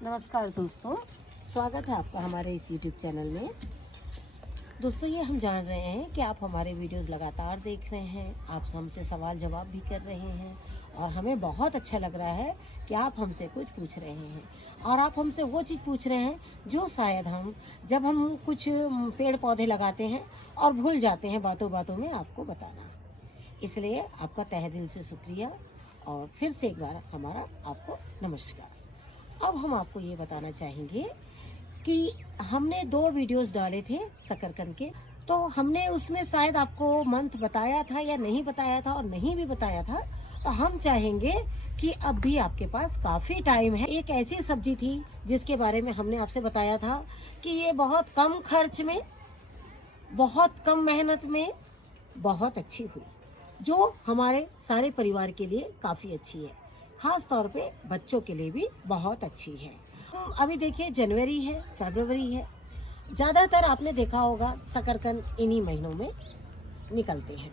नमस्कार दोस्तों, स्वागत है आपका हमारे इस YouTube चैनल में। दोस्तों, ये हम जान रहे हैं कि आप हमारे वीडियोस लगातार देख रहे हैं, आप हमसे सवाल जवाब भी कर रहे हैं और हमें बहुत अच्छा लग रहा है कि आप हमसे कुछ पूछ रहे हैं और आप हमसे वो चीज़ पूछ रहे हैं जो शायद जब हम कुछ पेड़ पौधे लगाते हैं और भूल जाते हैं बातों बातों में आपको बताना। इसलिए आपका तहे दिल से शुक्रिया और फिर से एक बार हमारा आपको नमस्कार। अब हम आपको ये बताना चाहेंगे कि हमने 2 वीडियोस डाले थे शकरकंद के, तो हमने उसमें शायद आपको मंथ बताया था या नहीं बताया था, और नहीं भी बताया था तो हम चाहेंगे कि अब भी आपके पास काफ़ी टाइम है। एक ऐसी सब्जी थी जिसके बारे में हमने आपसे बताया था कि ये बहुत कम खर्च में, बहुत कम मेहनत में बहुत अच्छी हुई, जो हमारे सारे परिवार के लिए काफ़ी अच्छी है, ख़ास तौर पे बच्चों के लिए भी बहुत अच्छी है। अभी देखिए जनवरी है, फरवरी है, ज़्यादातर आपने देखा होगा शकरकंद इन्हीं महीनों में निकलते हैं।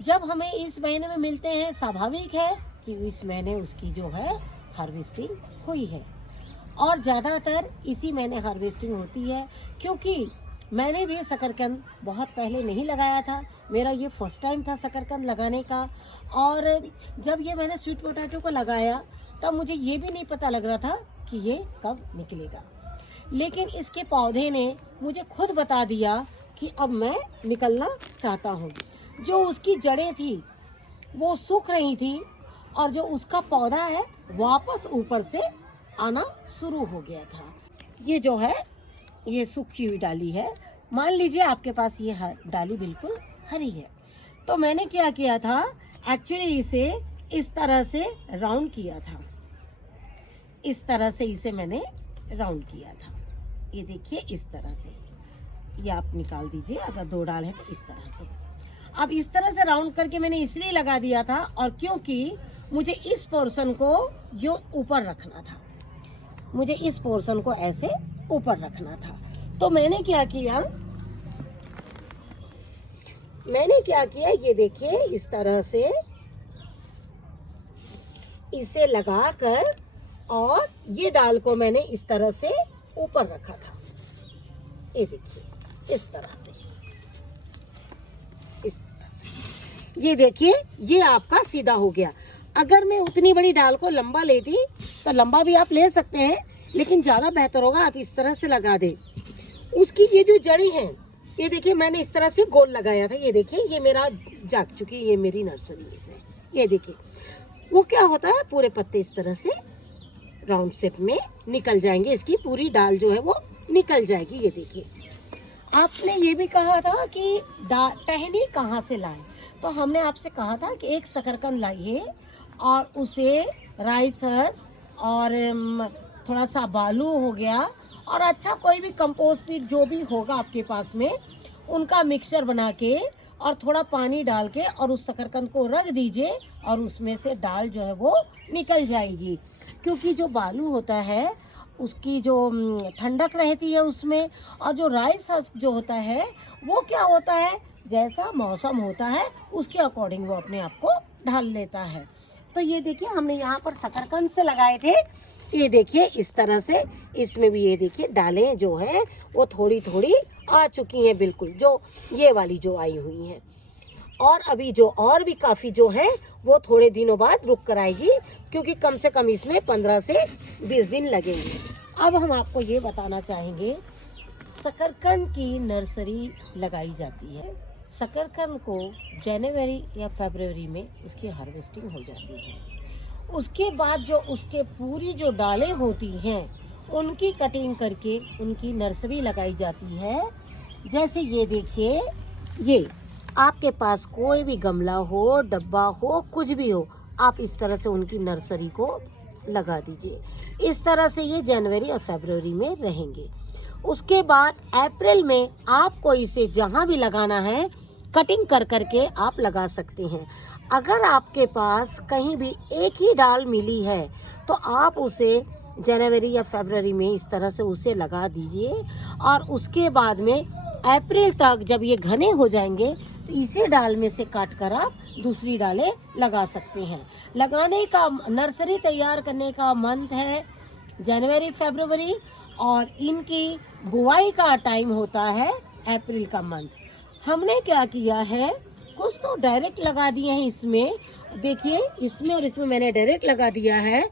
जब हमें इस महीने में मिलते हैं, स्वाभाविक है कि इस महीने उसकी जो है हार्वेस्टिंग हुई है और ज़्यादातर इसी महीने हार्वेस्टिंग होती है, क्योंकि मैंने भी शकरकंद बहुत पहले नहीं लगाया था। मेरा ये फर्स्ट टाइम था शकरकंद लगाने का, और जब ये मैंने स्वीट पोटैटो को लगाया तब मुझे ये भी नहीं पता लग रहा था कि ये कब निकलेगा, लेकिन इसके पौधे ने मुझे खुद बता दिया कि अब मैं निकलना चाहता हूँ। जो उसकी जड़ें थी वो सूख रही थी और जो उसका पौधा है वापस ऊपर से आना शुरू हो गया था। ये जो है ये सूखी हुई डाली है, मान लीजिए आपके पास ये डाली बिल्कुल हरी है, तो मैंने क्या किया था, एक्चुअली इसे इस तरह से राउंड किया था। इस तरह से इसे मैंने राउंड किया था। ये देखिए इस तरह से, ये आप निकाल दीजिए अगर 2 डाल है तो इस तरह से। अब इस तरह से राउंड करके मैंने इसलिए लगा दिया था और क्योंकि मुझे इस पोर्शन को जो ऊपर रखना था, मुझे इस पोर्शन को ऐसे ऊपर रखना था। तो मैंने क्या किया, ये देखिए इस तरह से इसे लगाकर और ये डाल को मैंने इस तरह से ऊपर रखा था। ये देखिए इस तरह से, ये देखिए ये आपका सीधा हो गया। अगर मैं उतनी बड़ी डाल को लंबा लेती तो लंबा भी आप ले सकते हैं, लेकिन ज़्यादा बेहतर होगा आप इस तरह से लगा दें। उसकी ये जो जड़ी हैं, ये देखिए मैंने इस तरह से गोल लगाया था। ये देखिए ये मेरा जाग चुकी है, ये मेरी नर्सरी से। ये देखिए वो क्या होता है, पूरे पत्ते इस तरह से राउंड शेप में निकल जाएंगे, इसकी पूरी डाल जो है वो निकल जाएगी। ये देखिए आपने ये भी कहा था कि टहनी कहाँ से लाएं, तो हमने आपसे कहा था कि एक शकरकंद लाइए और उसे राइस हस्क और थोड़ा सा बालू हो गया और अच्छा कोई भी कंपोस्ट पीट जो भी होगा आपके पास में, उनका मिक्सचर बना के और थोड़ा पानी डाल के और उस शकरकंद को रख दीजिए और उसमें से डाल जो है वो निकल जाएगी। क्योंकि जो बालू होता है उसकी जो ठंडक रहती है उसमें, और जो राइस हस्क जो होता है वो क्या होता है, जैसा मौसम होता है उसके अकॉर्डिंग वो अपने आप को ढाल लेता है। तो ये देखिए हमने यहाँ पर शकरकंद से लगाए थे। ये देखिए इस तरह से इसमें भी ये देखिए डालें जो है वो थोड़ी थोड़ी आ चुकी हैं, बिल्कुल जो ये वाली जो आई हुई हैं, और अभी जो और भी काफ़ी जो है वो थोड़े दिनों बाद रुक कर आएगी, क्योंकि कम से कम इसमें 15 से 20 दिन लगेंगे। अब हम आपको ये बताना चाहेंगे, शकरकंद की नर्सरी लगाई जाती है। शकरकंद को जनवरी या फरवरी में इसकी हार्वेस्टिंग हो जाती है। उसके बाद जो उसके पूरी जो डालें होती हैं उनकी कटिंग करके उनकी नर्सरी लगाई जाती है। जैसे ये देखिए, ये आपके पास कोई भी गमला हो, डब्बा हो, कुछ भी हो, आप इस तरह से उनकी नर्सरी को लगा दीजिए। इस तरह से ये जनवरी और फरवरी में रहेंगे। उसके बाद अप्रैल में आपको इसे जहाँ भी लगाना है कटिंग कर करके आप लगा सकते हैं। अगर आपके पास कहीं भी एक ही डाल मिली है तो आप उसे जनवरी या फरवरी में इस तरह से उसे लगा दीजिए, और उसके बाद में अप्रैल तक जब ये घने हो जाएंगे तो इसी डाल में से काट कर आप दूसरी डालें लगा सकते हैं। लगाने का, नर्सरी तैयार करने का मंथ है जनवरी फरवरी, और इनकी बुआई का टाइम होता है अप्रैल का मंथ। हमने क्या किया है, कुछ तो डायरेक्ट लगा दिए हैं इसमें, देखिए इसमें और इसमें मैंने डायरेक्ट लगा दिया है,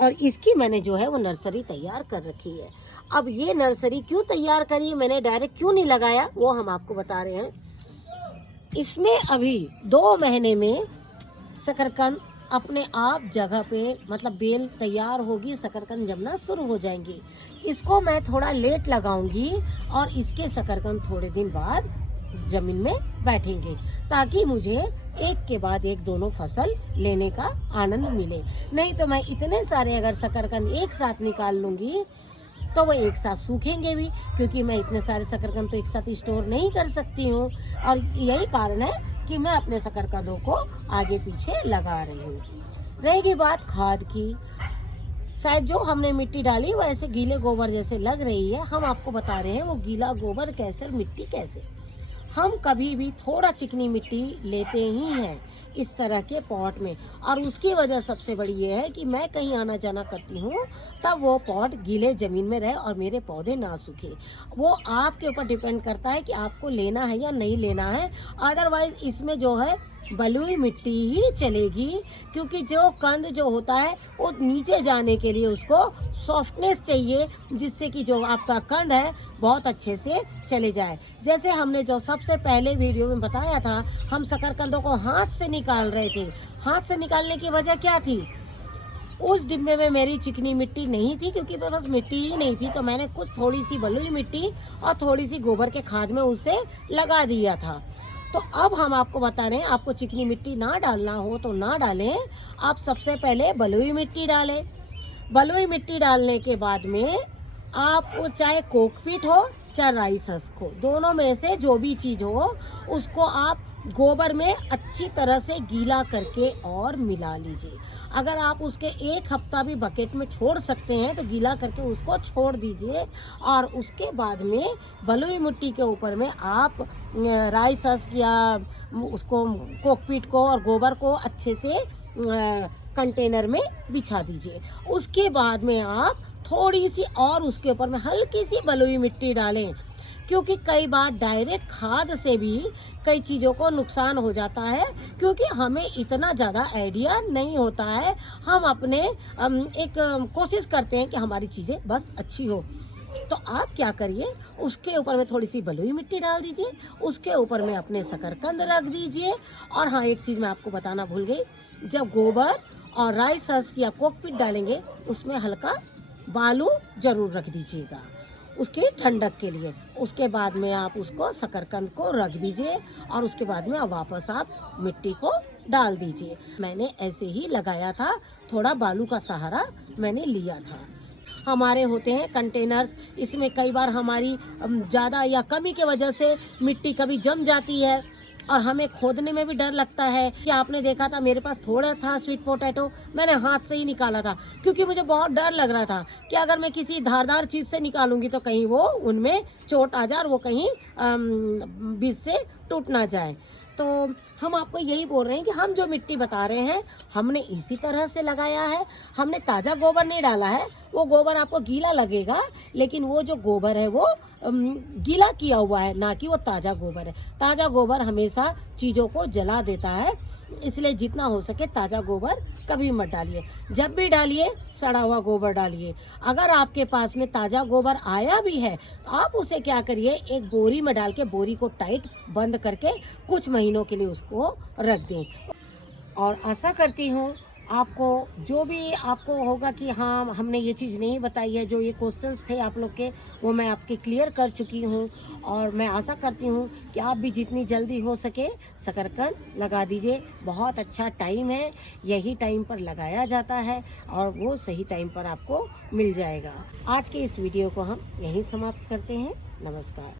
और इसकी मैंने जो है वो नर्सरी तैयार कर रखी है। अब ये नर्सरी क्यों तैयार करी, मैंने डायरेक्ट क्यों नहीं लगाया, वो हम आपको बता रहे हैं। इसमें अभी 2 महीने में शकरकंद अपने आप जगह पे, मतलब बेल तैयार होगी, शकरकंद जमना शुरू हो जाएंगी। इसको मैं थोड़ा लेट लगाऊंगी और इसके शकरकंद थोड़े दिन बाद जमीन में बैठेंगे, ताकि मुझे एक के बाद एक दोनों फसल लेने का आनंद मिले। नहीं तो मैं इतने सारे अगर शकरकंद एक साथ निकाल लूँगी तो वो एक साथ सूखेंगे भी, क्योंकि मैं इतने सारे शकरकंद तो एक साथ स्टोर नहीं कर सकती हूँ। और यही कारण है कि मैं अपने शकरकंदों को आगे पीछे लगा रही हूँ। रहेगी बात खाद की, शायद जो हमने मिट्टी डाली वो ऐसे गीले गोबर जैसे लग रही है। हम आपको बता रहे हैं वो गीला गोबर कैसे और मिट्टी कैसे। हम कभी भी थोड़ा चिकनी मिट्टी लेते ही हैं इस तरह के पॉट में, और उसकी वजह सबसे बड़ी ये है कि मैं कहीं आना जाना करती हूँ तब वो पॉट गीले ज़मीन में रहे और मेरे पौधे ना सूखे। वो आपके ऊपर डिपेंड करता है कि आपको लेना है या नहीं लेना है। अदरवाइज़ इसमें जो है बलुई मिट्टी ही चलेगी, क्योंकि जो कंद जो होता है वो नीचे जाने के लिए उसको सॉफ्टनेस चाहिए, जिससे कि जो आपका कंद है बहुत अच्छे से चले जाए। जैसे हमने जो सबसे पहले वीडियो में बताया था, हम शकरकंदों को हाथ से निकाल रहे थे। हाथ से निकालने की वजह क्या थी, उस डिब्बे में मेरी चिकनी मिट्टी नहीं थी, क्योंकि मेरे पास मिट्टी ही नहीं थी। तो मैंने कुछ थोड़ी सी बलुई मिट्टी और थोड़ी सी गोबर के खाद में उसे लगा दिया था। तो अब हम आपको बता रहे हैं, आपको चिकनी मिट्टी ना डालना हो तो ना डालें, आप सबसे पहले बलुई मिट्टी डालें। बलुई मिट्टी डालने के बाद में आप वो चाहे कोकपीट हो चाहे राइस हस्क हो, दोनों में से जो भी चीज़ हो उसको आप गोबर में अच्छी तरह से गीला करके और मिला लीजिए। अगर आप उसके 1 हफ्ता भी बकेट में छोड़ सकते हैं तो गीला करके उसको छोड़ दीजिए, और उसके बाद में बलुई मिट्टी के ऊपर में आप राइस हस्क या उसको कोकपीट को और गोबर को अच्छे से कंटेनर में बिछा दीजिए। उसके बाद में आप थोड़ी सी और उसके ऊपर में हल्की सी बलुई मिट्टी डालें, क्योंकि कई बार डायरेक्ट खाद से भी कई चीज़ों को नुकसान हो जाता है, क्योंकि हमें इतना ज़्यादा आइडिया नहीं होता है। हम अपने एक कोशिश करते हैं कि हमारी चीज़ें बस अच्छी हो। तो आप क्या करिए, उसके ऊपर में थोड़ी सी बलुई मिट्टी डाल दीजिए, उसके ऊपर में अपने शकरकंद रख दीजिए। और हाँ, एक चीज़ मैं आपको बताना भूल गई, जब गोबर और राइस हस्क या कोकपीट डालेंगे उसमें हल्का बालू ज़रूर रख दीजिएगा उसके ठंडक के लिए। उसके बाद में आप उसको शकरकंद को रख दीजिए और उसके बाद में वापस आप मिट्टी को डाल दीजिए। मैंने ऐसे ही लगाया था, थोड़ा बालू का सहारा मैंने लिया था। हमारे होते हैं कंटेनर्स, इसमें कई बार हमारी ज़्यादा या कमी की वजह से मिट्टी कभी जम जाती है और हमें खोदने में भी डर लगता है। कि आपने देखा था मेरे पास थोड़ा था स्वीट पोटैटो, मैंने हाथ से ही निकाला था, क्योंकि मुझे बहुत डर लग रहा था कि अगर मैं किसी धारदार चीज़ से निकालूंगी तो कहीं वो उनमें चोट आ जाए और वो कहीं बीच से टूट ना जाए। तो हम आपको यही बोल रहे हैं कि हम जो मिट्टी बता रहे हैं हमने इसी तरह से लगाया है। हमने ताज़ा गोबर नहीं डाला है, वो गोबर आपको गीला लगेगा, लेकिन वो जो गोबर है वो गीला किया हुआ है, ना कि वो ताज़ा गोबर है। ताज़ा गोबर हमेशा चीज़ों को जला देता है, इसलिए जितना हो सके ताज़ा गोबर कभी मत डालिए। जब भी डालिए सड़ा हुआ गोबर डालिए। अगर आपके पास में ताज़ा गोबर आया भी है आप उसे क्या करिए, एक बोरी में डाल के बोरी को टाइट बंद करके कुछ महीनों के लिए उसको रख दें। और आशा करती हूँ आपको जो भी आपको होगा कि हाँ हमने ये चीज़ नहीं बताई है, जो ये क्वेश्चंस थे आप लोग के वो मैं आपके क्लियर कर चुकी हूँ। और मैं आशा करती हूँ कि आप भी जितनी जल्दी हो सके शकरकंद लगा दीजिए। बहुत अच्छा टाइम है, यही टाइम पर लगाया जाता है और वो सही टाइम पर आपको मिल जाएगा। आज के इस वीडियो को हम यहीं समाप्त करते हैं। नमस्कार।